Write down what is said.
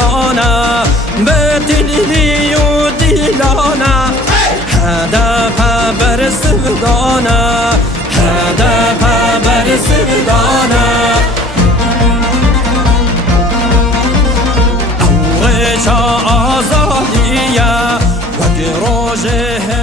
سوگانه به دلی و دیلانه هدف بر سوگانه هدف بر سوگانه اوه چا آزادیه وک روژه